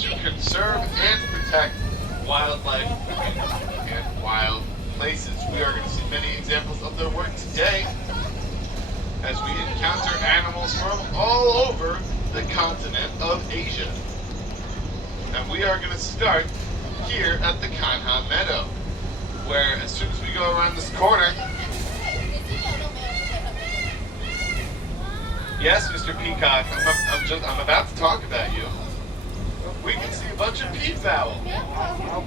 to conserve and protect wildlife and wild places. We are going to see many examples of their work today as we encounter animals from all over the continent of Asia. And we are going to start here at the Kanha Meadow, where as soon as we go around this corner, yes, Mr. Peacock, I'm about to talk about you. We can see a bunch of peafowl.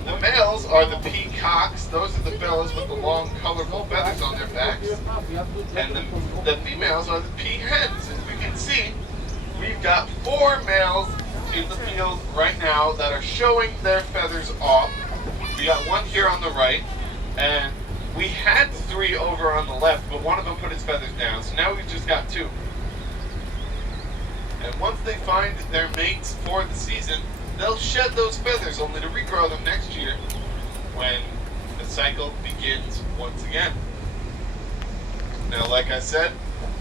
The males are the peacocks. Those are the fellows with the long, colorful feathers on their backs. And the females are the peahens. As we can see, we've got 4 males in the field right now that are showing their feathers off. We got 1 here on the right, and we had 3 over on the left, but one of them put his feathers down. So now we've just got 2. And once they find their mates for the season, they'll shed those feathers only to regrow them next year when the cycle begins once again. Now, like I said,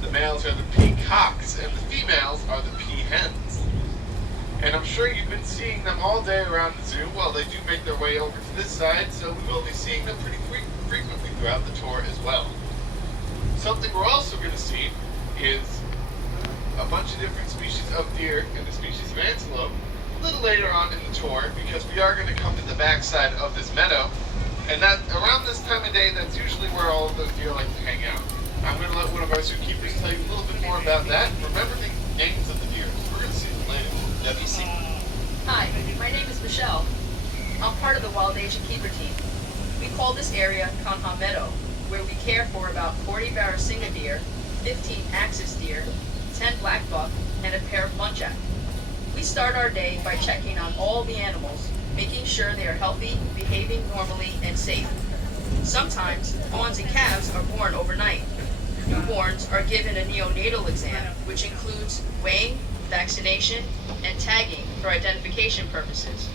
the males are the peacocks and the females are the peahens. And I'm sure you've been seeing them all day around the zoo. Well, they do make their way over to this side, so we will be seeing them pretty frequently throughout the tour as well. Something we're also going to see is a bunch of different species of deer and a species of antelope a little later on in the tour, because we are going to come to the backside of this meadow, and that around this time of day, that's usually where all of those deer like to hang out. I'm going to let one of our zookeepers tell you a little bit more about that. Remember the names of the deer. We're going to see them later. WC. Hi, my name is Michelle. I'm part of the Wild Asian Keeper team. We call this area Kanha Meadow, where we care for about 40 Barasingha deer, 15 axis deer, 10 black buck, and a pair of muntjac. We start our day by checking on all the animals, making sure they are healthy, behaving normally, and safe. Sometimes, fawns and calves are born overnight. Newborns are given a neonatal exam, which includes weighing, vaccination, and tagging for identification purposes.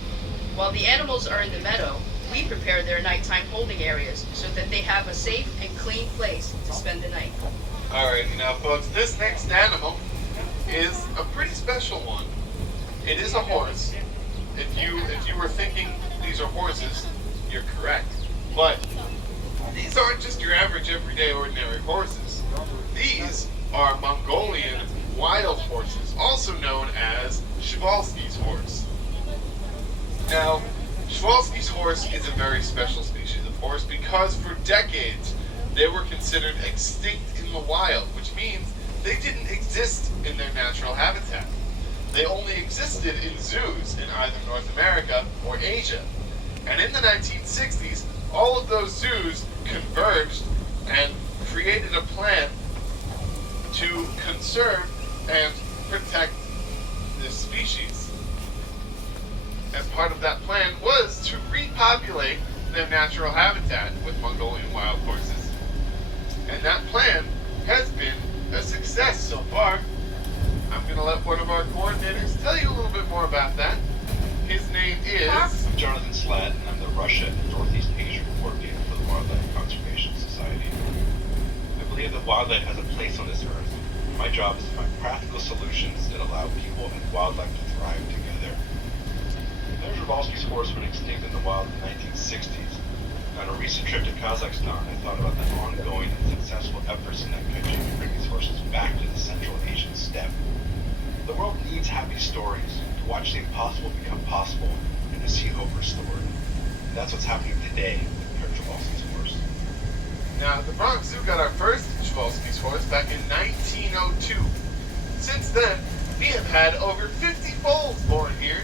While the animals are in the meadow, we prepare their nighttime holding areas so that they have a safe and clean place to spend the night. Alright, now folks, this next animal is a pretty special one. It is a horse. If you were thinking these are horses, you're correct. But these aren't just your average, everyday, ordinary horses. These are Mongolian wild horses, also known as Przewalski's horse. Now, Przewalski's horse is a very special species of horse because for decades they were considered extinct in the wild, which means they didn't exist in their natural habitat. They only existed in zoos in either North America or Asia. And in the 1960s, all of those zoos converged and created a plan to conserve and protect this species. As part of that plan was to repopulate their natural habitat with Mongolian wild horses. And that plan has been a success so far. I'm going to let one of our coordinators tell you a little bit more about that. His name is I'm Jonathan Slatt, and I'm the Russia and Northeast Asia coordinator for the Wildlife Conservation Society. I believe that wildlife has a place on this earth. My job is to find practical solutions that allow people and wildlife to thrive together. Przewalski's horse went extinct in the wild in the 1960s. On a recent trip to Kazakhstan, I thought about the ongoing and successful efforts in that country to bring these horses back to the Central Asian steppe. The world needs happy stories, to watch the impossible become possible, and to see hope restored. And that's what's happening today with Przewalski's horse. Now, the Bronx Zoo got our first Przewalski's horse back in 1902. Since then, we have had over 50 foals born here.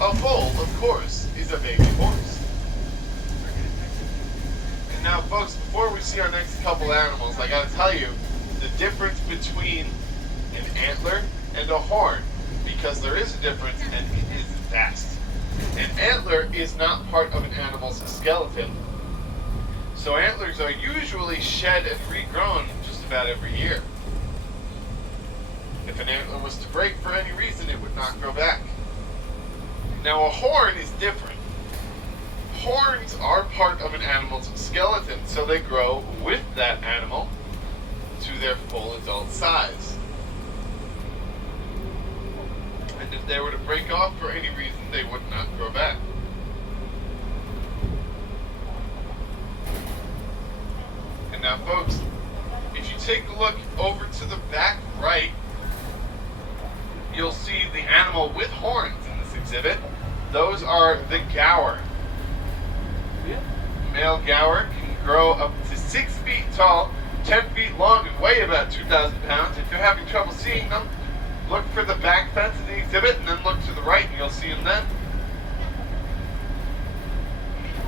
A foal, of course, is a baby horse. And now, folks, before we see our next couple animals, I gotta tell you the difference between an antler and a horn, because there is a difference and it is vast. An antler is not part of an animal's skeleton. So antlers are usually shed and regrown just about every year. If an antler was to break for any reason, it would not grow back. Now a horn is different. Horns are part of an animal's skeleton, so they grow with that animal to their full adult size. And in if they were to break off for any reason, they would not grow back. And now, folks, if you take a look over to the back right, you'll see the animal with horns in this exhibit. Those are the gaur. Male gaur can grow up to 6 feet tall, 10 feet long, and weigh about 2,000 pounds. If you're having trouble seeing them, look for the back fence of the exhibit and then look to the right and you'll see them then.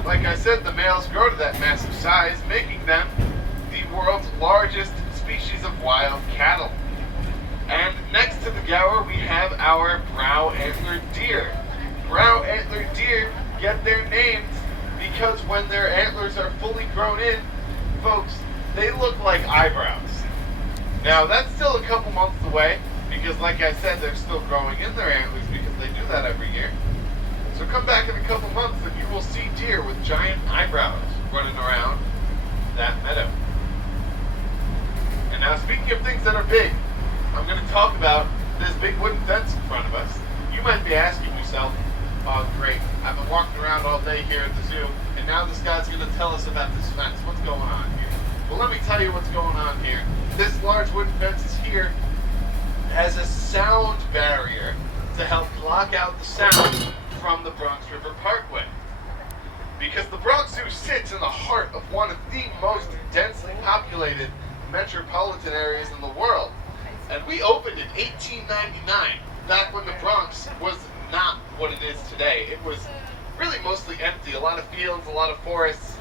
Like I said, the males grow to that massive size, making them the world's largest species of wild cattle. And next to the gaur, we have our brow-antlered deer. Brow-antlered deer get their names because when their antlers are fully grown in, folks, they look like eyebrows. Now, that's still a couple months away because, like I said, they're still growing in their antlers because they do that every year. So come back in a couple months and you will see deer with giant eyebrows running around that meadow. And now, speaking of things that are big, I'm going to talk about this big wooden fence in front of us. You might be asking yourself, oh great, I've been walking around all day here at the zoo, and now this guy's going to tell us about this fence. What's going on here? Well, let me tell you what's going on here. This large wooden fence is here as a sound barrier to help block out the sound from the Bronx River Parkway. Because the Bronx Zoo sits in the heart of one of the most densely populated metropolitan areas in the world. And we opened in 1899, back when the Bronx was not what it is today. It was really mostly empty, a lot of fields, a lot of forests.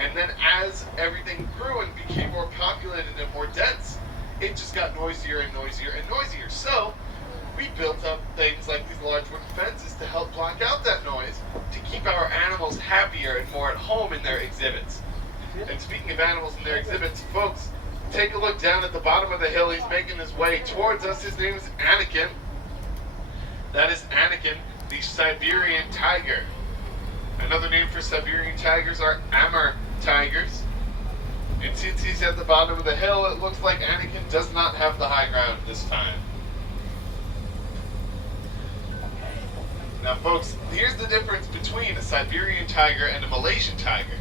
And then as everything grew and became more populated and more dense, it just got noisier and noisier and noisier. So we built up things like these large wooden fences to help block out that noise, to keep our animals happier and more at home in their exhibits. And speaking of animals in their exhibits, folks, take a look down at the bottom of the hill. He's making his way towards us. His name is Anakin. That is Anakin, the Siberian tiger. Another name for Siberian tigers are Amur tigers. And since he's at the bottom of the hill, it looks like Anakin does not have the high ground this time. Now, folks, here's the difference between a Siberian tiger and a Malaysian tiger.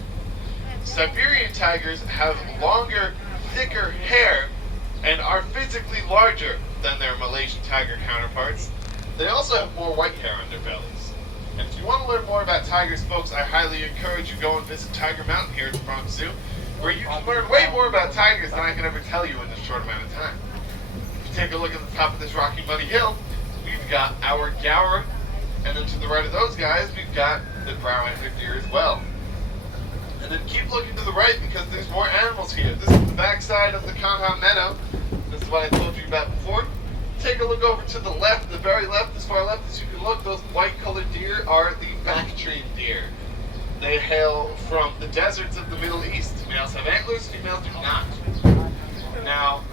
Siberian tigers have longer, thicker hair and are physically larger than their Malaysian tiger counterparts. They also have more white hair on their bellies. And if you want to learn more about tigers, folks, I highly encourage you to go and visit Tiger Mountain here at the Bronx Zoo, where you can learn way more about tigers than I can ever tell you in this short amount of time. If you take a look at the top of this rocky muddy hill, we've got our gaur, and then to the right of those guys, we've got the brow-antlered deer as well. And then keep looking to the right because there's more animals here. This is the backside of the Kanha Meadow. This is what I told you about before. Take a look over to the left, the very left, as far left as you can look. Those white-colored deer are the Bactrian deer. They hail from the deserts of the Middle East. Males have antlers, females do not. Now,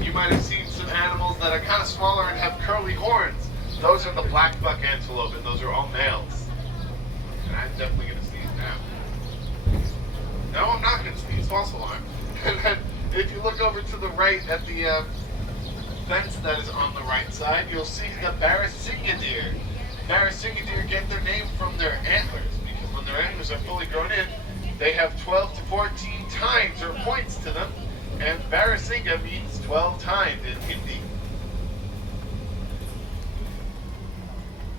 you might have seen some animals that are kind of smaller and have curly horns. Those are the black buck antelope, and those are all males. And I'm definitely going to sneeze now. No, I'm not going to sneeze. False alarm. And then, if you look over to the right at the fence that is on the right side, you'll see the Barasingha deer. Barasingha deer get their name from their antlers, because when their antlers are fully grown in, they have 12 to 14 tines or points to them, and Barasingha means 12 tines in Hindi.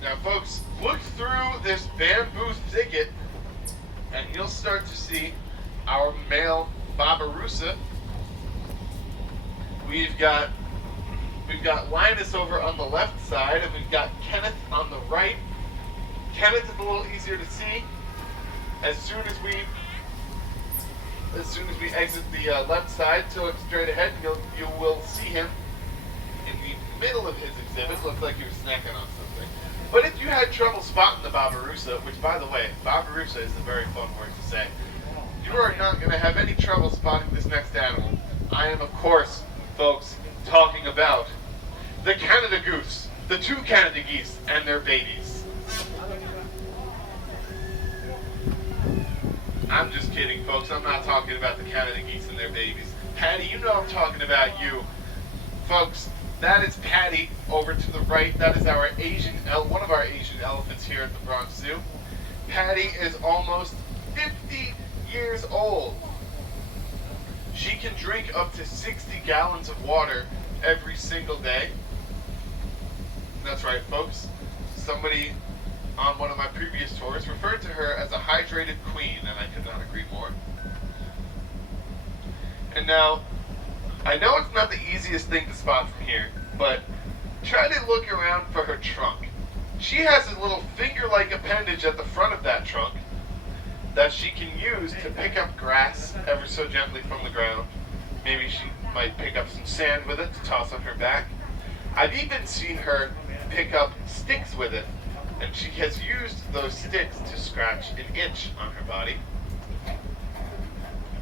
Now, folks, look through this bamboo thicket, and you'll start to see our male Babirusa. We've got Linus over on the left side, and we've got Kenneth on the right. Kenneth is a little easier to see. As soon as we exit the left side to look straight ahead, you will see him in the middle of his exhibit. Looks like he was snacking on something. But if you had trouble spotting the Babirusa, which, by the way, Babirusa is a very fun word to say, you are not going to have any trouble spotting this next animal. I am, of course, folks, talking about the Canada goose, the two Canada geese, and their babies. I'm just kidding, folks. I'm not talking about the Canada geese and their babies. Patty, you know I'm talking about you. Folks, That is Patty over to the right. That is our one of our Asian elephants here at the Bronx Zoo. Patty is almost 50 years old. She can drink up to 60 gallons of water every single day. That's right, folks. Somebody on one of my previous tours referred to her as a hydrated queen, and I could not agree more. And now, I know it's not the easiest thing to spot from here, but try to look around for her trunk. She has a little finger-like appendage at the front of that trunk that she can use to pick up grass ever so gently from the ground. Maybe she might pick up some sand with it to toss on her back. I've even seen her pick up sticks with it, and she has used those sticks to scratch an itch on her body.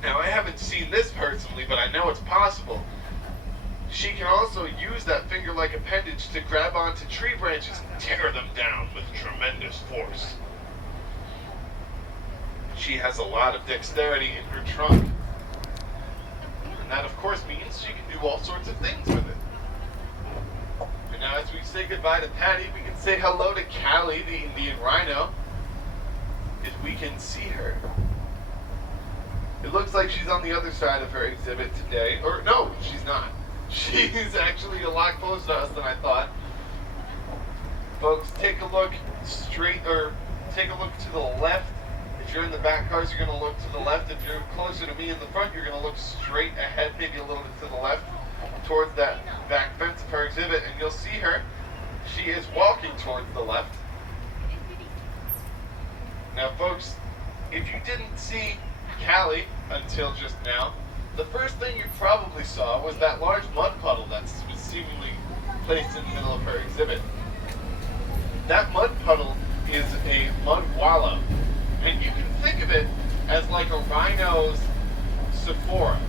Now, I haven't seen this personally, but I know it's possible. She can also use that finger-like appendage to grab onto tree branches and tear them down with tremendous force. She has a lot of dexterity in her trunk. And that, of course, means she can do all sorts of things with it. And now, as we say goodbye to Patty, we can say hello to Callie, the Indian rhino, if we can see her. It looks like she's on the other side of her exhibit today. Or, no, she's not. She's actually a lot closer to us than I thought. Folks, take a look take a look to the left. If you're in the back cars, you're going to look to the left. If you're closer to me in the front, you're going to look straight ahead, maybe a little bit to the left, towards that back fence of her exhibit, and you'll see her. She is walking towards the left. Now, folks, if you didn't see Callie until just now, the first thing you probably saw was that large mud puddle that was seemingly placed in the middle of her exhibit. That mud puddle is a mud wallow, and you can think of it as like a rhino's Sephora,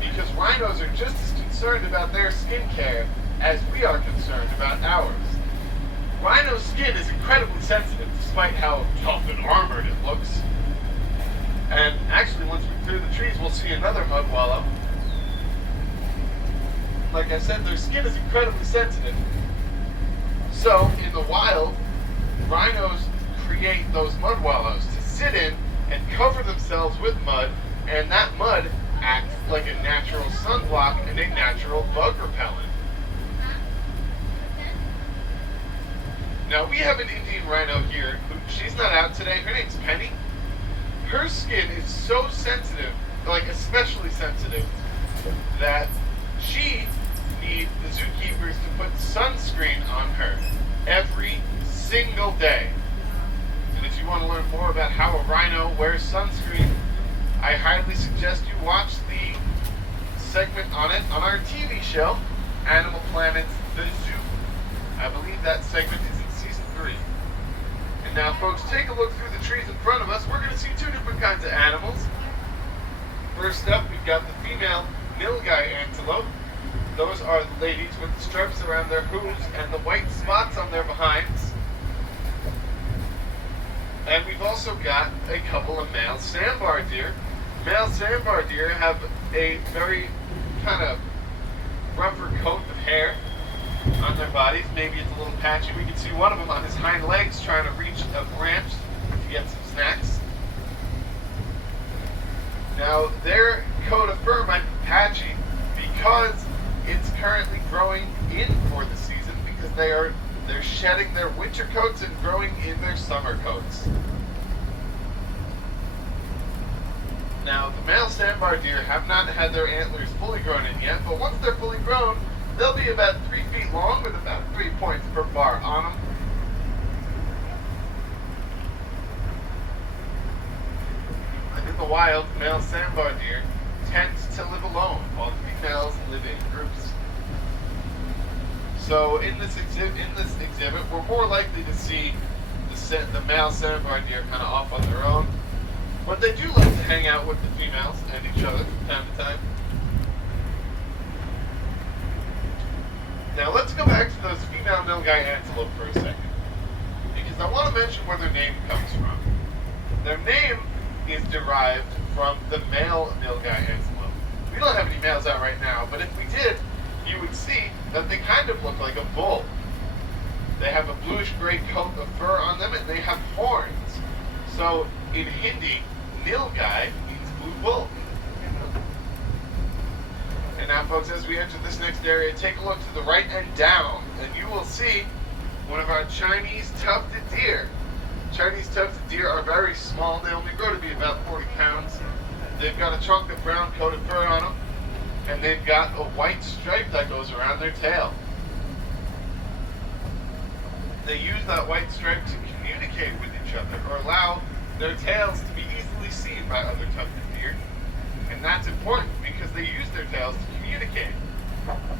because rhinos are just as concerned about their skin care as we are concerned about ours. Rhino's skin is incredibly sensitive, despite how tough and armored it looks. And actually, once we clear the trees, we'll see another mud wallow. Like I said, their skin is incredibly sensitive. So, in the wild, rhinos create those mud wallows to sit in and cover themselves with mud, and that mud acts like a natural sunblock and a natural bug repellent. Now, we have an Indian rhino here. She's not out today. Her name's Penny. Her skin is so sensitive, like especially sensitive, that she needs the zookeepers to put sunscreen on her every single day. And if you want to learn more about how a rhino wears sunscreen, I highly suggest you watch the segment on it on our TV show, Animal Planet's The Zoo. I believe that segment is in season 3. And now, folks, take a look through the trees in front of us. We're going to see two different kinds of animals. First up, we've got the female nilgai antelope. Those are the ladies with the stripes around their hooves and the white spots on their behinds. And we've also got a couple of male sandbar deer. Male sandbar deer have a very kind of rougher coat of hair on their bodies. Maybe it's a little patchy. We can see one of them on his hind legs trying to reach a branch to get some snacks. Now, their coat of fur might be patchy because it's currently growing in for the season, because they're shedding their winter coats and growing in their summer coats. Now, the male sandbar deer have not had their antlers fully grown in yet, but once they're fully grown, they'll be about 3 feet long with about 3 points per bar on them. And in the wild, male sandbar deer tend to live alone, while females live in groups. So in this exhibit, we're more likely to see the male sandbar deer kind of off on their own, but they do like to hang out with the females and each other from time to time. Now let's go back to those female nilgai antelope for a second, because I want to mention where their name comes from. Their name is derived from the male nilgai antelope. We don't have any males out right now, but if we did, you would see that they kind of look like a bull. They have a bluish-gray coat of fur on them, and they have horns. So in Hindi, Nilgai means blue bull. And now, folks, as we enter this next area, take a look to the right and down, and you will see one of our Chinese tufted deer. Chinese tufted deer are very small. They only grow to be about 40 pounds. They've got a chocolate brown coat of fur on them, and they've got a white stripe that goes around their tail. They use that white stripe to communicate with each other, or allow their tails to be easily seen by other tufted deer. And that's important because they use their tails to communicate.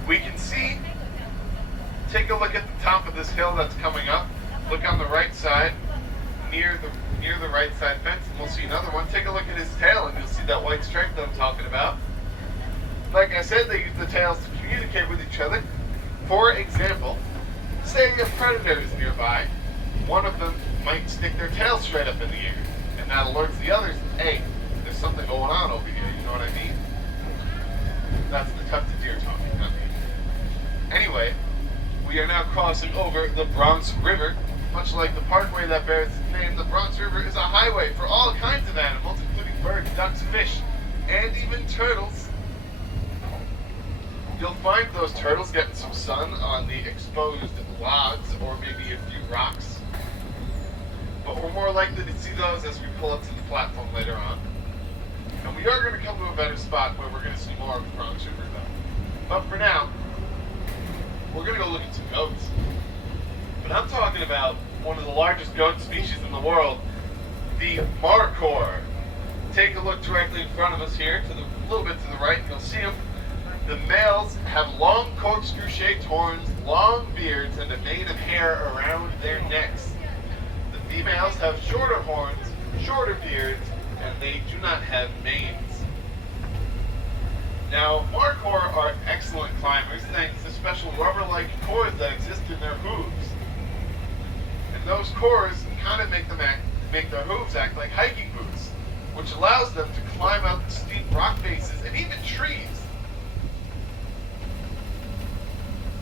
We can see, take a look at the top of this hill that's coming up. Look on the right side, near the right side fence, and we'll see another one. Take a look at his tail, and you'll see that white stripe that I'm talking about. Like I said, they use the tails to communicate with each other. For example, say a predator is nearby, one of them might stick their tail straight up in the air, and that alerts the others, hey, there's something going on over here, you know what I mean? That's the tufted deer talking, not me. Anyway, we are now crossing over the Bronx River. Much like the parkway that bears its name, the Bronx River is a highway for all kinds of animals, including birds, ducks, fish, and even turtles. You'll find those turtles getting some sun on the exposed logs or maybe a few rocks. But we're more likely to see those as we pull up to the platform later on. And we are going to come to a better spot where we're going to see more of the Bronx River though. But for now, we're going to go look at some goats. But I'm talking about one of the largest goat species in the world, the markhor. Take a look directly in front of us here, a little bit to the right, and you'll see them. The males have long corkscrew-shaped horns, long beards, and a mane of hair around their necks. The females have shorter horns, shorter beards, and they do not have manes. Now, markhor are excellent climbers thanks to special rubber-like cores that exist in their hooves. And those cores kind of make their hooves act like hiking boots, which allows them to climb up steep rock faces and even trees.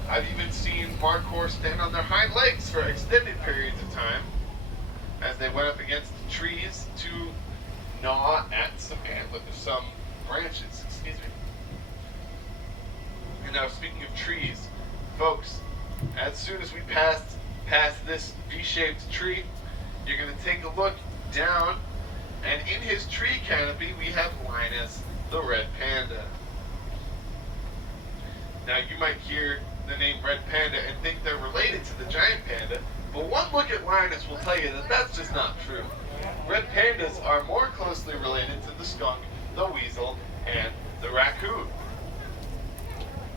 I've even seen markhor stand on their hind legs for extended periods of time as they went up against trees to gnaw at some branches. Excuse me. And now, speaking of trees, folks, as soon as we pass this V-shaped tree, you're going to take a look down, and in his tree canopy we have Linus, the red panda. Now, you might hear the name red panda and think they're related to the giant panda, but one look at Linus will tell you that that's just not true. Red pandas are more closely related to the skunk, the weasel, and the raccoon.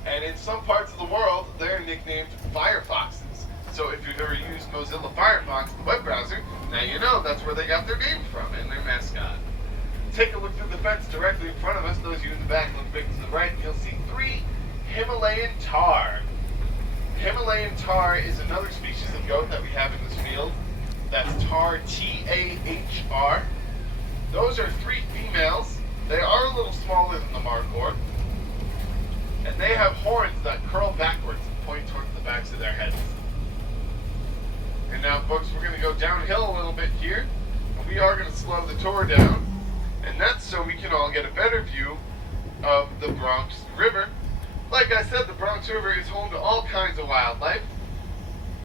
And in some parts of the world, they're nicknamed firefoxes. So if you've ever used Mozilla Firefox, the web browser, now you know that's where they got their name from and their mascot. Take a look through the fence directly in front of us. Those of you in the back look big to the right, and you'll see 3 Himalayan tahr. Himalayan tahr is another species of goat that we have in this field. That's tahr, T-A-H-R. Those are 3 females. They are a little smaller than the markhor, and they have horns that curl backwards and point towards the backs of their heads. And now, folks, we're going to go downhill a little bit here, and we are going to slow the tour down, and that's so we can all get a better view of the Bronx River. Like I said, the Bronx River is home to all kinds of wildlife,